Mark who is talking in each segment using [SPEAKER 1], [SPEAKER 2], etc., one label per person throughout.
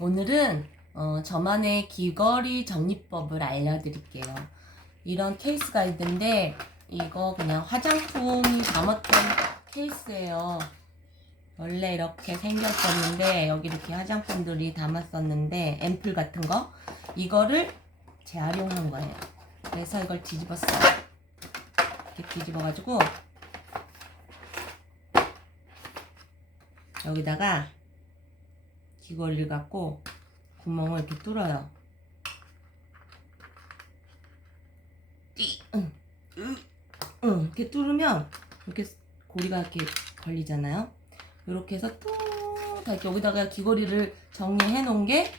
[SPEAKER 1] 오늘은 어, 저만의 귀걸이 정리법을 알려드릴게요. 이런 케이스가 있는데 이거 그냥 화장품이 담았던 케이스예요. 원래 이렇게 생겼었는데 여기 이렇게 화장품들이 담았었는데 앰플 같은 거 이거를 재활용한 거예요. 그래서 이걸 뒤집었어요. 이렇게 뒤집어가지고 여기다가 귀걸이를 갖고 구멍을 이렇게 뚫어요. 이렇게 뚫으면 이렇게 고리가 이렇게 걸리잖아요. 이렇게 해서 뚜다 이렇게 여기다가 귀걸이를 정리해 놓은 게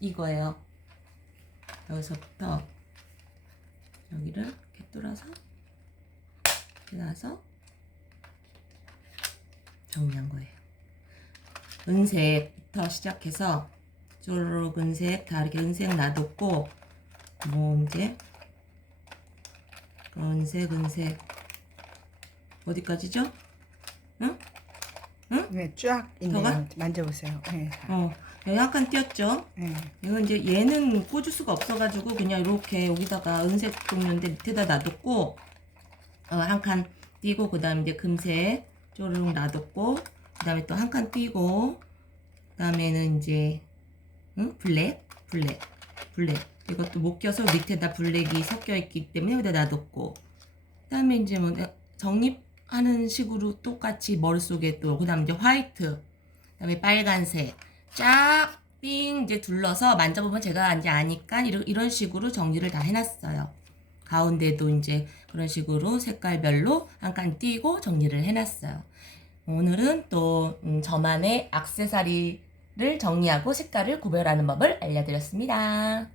[SPEAKER 1] 이거예요. 여기서부터 여기를 이렇게 뚫어서 이렇게 놔서 정리한 거예요. 은색부터 시작해서 쪼르륵 은색 다 이렇게 은색 놔뒀고 뭐 이제 은색 은색 어디까지죠? 응?
[SPEAKER 2] 네, 쫙 있네요.
[SPEAKER 1] 더가?
[SPEAKER 2] 만져보세요. 네.
[SPEAKER 1] 어 여기 약간 띄었죠?
[SPEAKER 2] 네.
[SPEAKER 1] 이건 이제 얘는 꽂을 수가 없어가지고 그냥 이렇게 여기다가 은색 종류인데 밑에다 놔뒀고 어, 한 칸 띄고 그 다음에 이제 금색 쪼르륵 놔뒀고 그 다음에 또 한 칸 띄고 그 다음에는 이제 응? 블랙 블랙 블랙 이것도 못 껴서 밑에다 블랙이 섞여 있기 때문에 여기다 놔뒀고 그 다음에 이제 뭐 정립하는 식으로 똑같이 머릿속에 또그 다음에 이제 화이트 그 다음에 빨간색 쫙삥 이제 둘러서 만져보면 제가 이제 아니까 이런 식으로 정리를 다 해놨어요. 가운데도 이제 그런 식으로 색깔별로 한 칸 띄고 정리를 해놨어요. 오늘은 또 음, 저만의 악세사리를 정리하고 색깔을 구별하는 법을 알려드렸습니다.